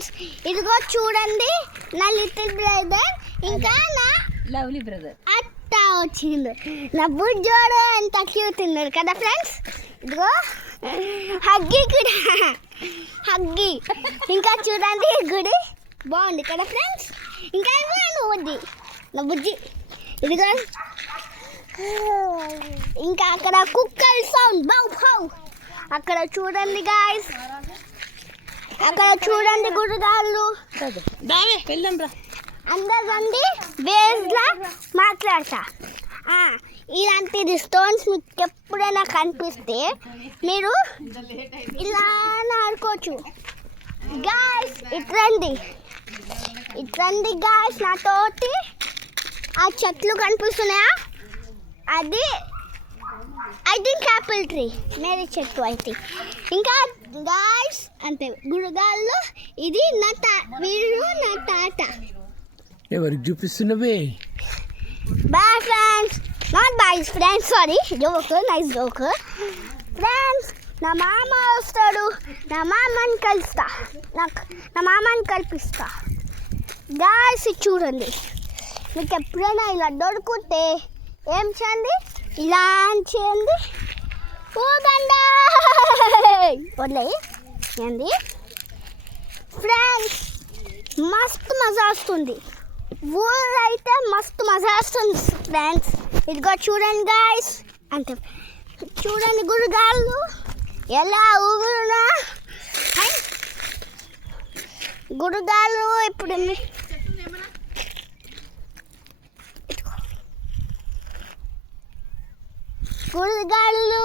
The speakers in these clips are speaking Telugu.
ఫ్రెండ్స్ ఇదిగో చూడండి నా లిటిల్ బ్రదర్ ఇంకా నా లవ్లీ బ్రదర్ అత్త వచ్చిండు. నా బుజ్జోడు ఎంత క్యూట్ ఉన్నాడు కదా ఫ్రెండ్స్. ఇదిగో హగ్గి కూడా హగ్గి. ఇంకా చూడండి గుడి బాగుంది కదా ఫ్రెండ్స్. ఇంకా ఇవ్వండి బుజ్జి నా బుజ్జి. ఇదిగో ఇంకా అక్కడ కుక్కర్ సౌండ్ బౌ బౌ. అక్కడ చూడండి గాయస్, అక్కడ చూడండి గుడిగాళ్ళు. వెళ్దాం రా. అందరు రండి వేస్లా మాట్లాడతా. ఇలాంటిది స్టోన్స్ మీకు ఎప్పుడైనా కనిపిస్తే మీరు ఇలా ఆడుకోవచ్చు గాయస్. ఇట్రండి గాయస్ నాతోటి. ఆ చెట్లు కనిపిస్తున్నాయా, అది ఐ థింక్ యాపిల్ ట్రీ, మేరీ చెట్టు అయితే. ఇంకా గాయస్ అంతే గుడిగాళ్ళు. ఇది నా వీరు నా తాత. ఎవరికి చూపిస్తున్నవే? Boyfriends, not boyfriends, sorry, joke, nice joke friends. నా మామ వస్తాడు, నా మామని కలుస్తా, నా మామని కల్పిస్తా గాయస్. చూడండి మీకు ఎప్పుడైనా ఇలా దొరుకుతే ఏం చేయండి, ఇలా చేయండి. ఊగండి వదిలేయి ఏంది ఫ్రెండ్స్. మస్తు మజా వస్తుంది, ఊరైతే మస్తు మజా వస్తుంది ఫ్రెండ్స్. ఇదిగో చూడండి గాయస్ అంతే. చూడండి గుడిగాళ్ళు ఎలా ఊగురునా. గుడిగాళ్ళు ఇప్పుడు గుడిగాళ్ళు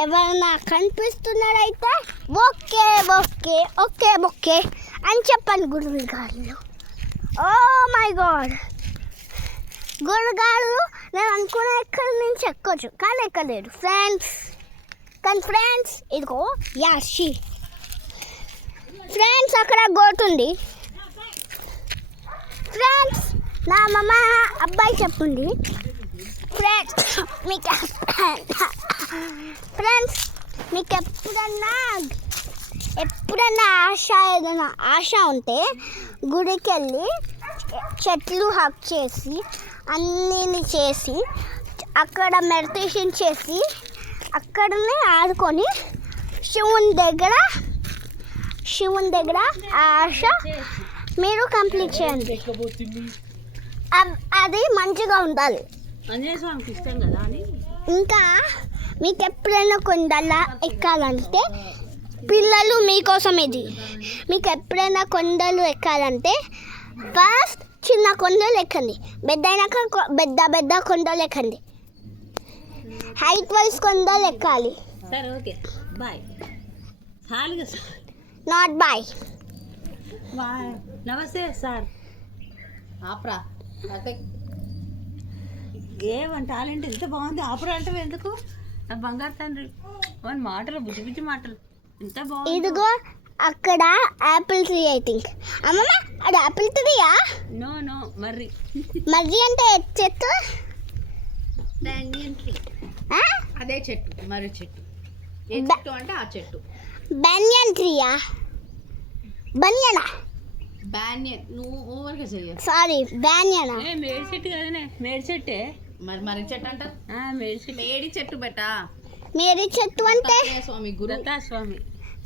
ఎవరైనా కనిపిస్తున్నారైతే ఓకే ఓకే ఓకే ఓకే అని చెప్పండి గుడిగాళ్ళు. ఓ మై గాడ్, గుడిగాళ్ళు నేను అనుకున్న ఎక్కడి నుంచి ఎక్కొచ్చు కానీ ఎక్కలేడు ఫ్రెండ్స్. కానీ ఫ్రెండ్స్ ఇదిగో యాషి ఫ్రెండ్స్, అక్కడ గోటుంది ఫ్రెండ్స్. నా మమ్మ అబ్బాయి చెప్పింది ఫ్రెండ్స్. మీకు ఎప్పుడన్నా ఏదైనా ఆశ ఉంటే గుడికి వెళ్ళి చెట్లు హక్ చేసి అన్నీ చేసి అక్కడ మెడిటేషన్ చేసి అక్కడనే ఆడుకొని శివుని దగ్గర ఆశ మీరు కంప్లీట్ చేయండి. అది మంచిగా ఉండాలి. ఇంకా మీకు ఎప్పుడైనా కొండల ఎక్కాలంటే పిల్లలు మీకోసం ఇది. మీకు ఎప్పుడైనా కొండలు ఎక్కాలంటే ఫస్ట్ చిన్న కొండలు ఎక్కండి, పెద్దయినాక పెద్ద కొండలు ఎక్కండి. హైట్ వైజ్ కొండలు ఎక్కాలి. సరే ఓకే బాయ్. Not bye. నమస్తే సార్. ఆపరా ఏమని టాలెంట్ ఎంత బాగుంది. ఆపరా అంటే ఎందుకు? నా బంగారు తండ్రి వన్ మాటలు బుజ్జి బుజ్జి మాటలు ఎంత బాగుంది. ఇదిగో అక్కడ యాపిల్ ట్రీ ఐ థింక్. అమ్మమ్మ అది యాపిల్ ట్రీయా? నో నో మర్రి. మర్రి అంటే చెట్టు, బ్యానియన్ ట్రీ అదే చెట్టు, మర్రి చెట్టు. ఏ చెట్టు అంటే ఆ చెట్టు. బ్యానియన్ ట్రీయా? బనియనా? బ్యానియన్ నువ్వు ఓవర్గా చెయ్యవు. సారీ బ్యానియనా? మేడి చెట్టు కదనే. మేడి చెట్టే మరి మర్రి చెట్టు అంట. మేడి చెట్టు. మేడి చెట్టు బెట. మేడి చెట్టు అంటే స్వామి గురు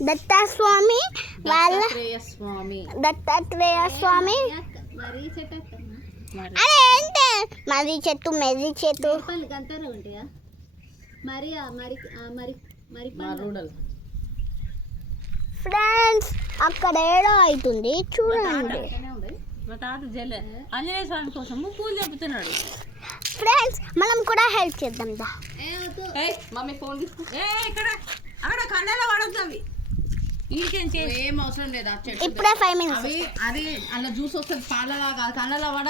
దత్తాస్వామి వాళ్ళ దత్తాత్రేయ స్వామి. అదే ఏంటి మర్రి చెట్టు, మెర్రి చెట్టు ఫ్రెండ్స్. అక్కడ ఏడో అవుతుంది చూడండి. మా తాత ఆంజనేయ స్వామి కోసం పూలు చెబుతున్నాడు ఫ్రెండ్స్. మనం కూడా హెల్ప్ చేద్దాం దా. మమ్మీ ఫోన్ తీసుకో. ఇక్కడ అక్కడ కళ్ళలో పడొద్దు అవి. ఏం అవసరం లేదా? ఇప్పుడే 5 minutes. అది అలా జ్యూస్ వస్తుంది పాలలా కాదు, కళ్ళలో పడ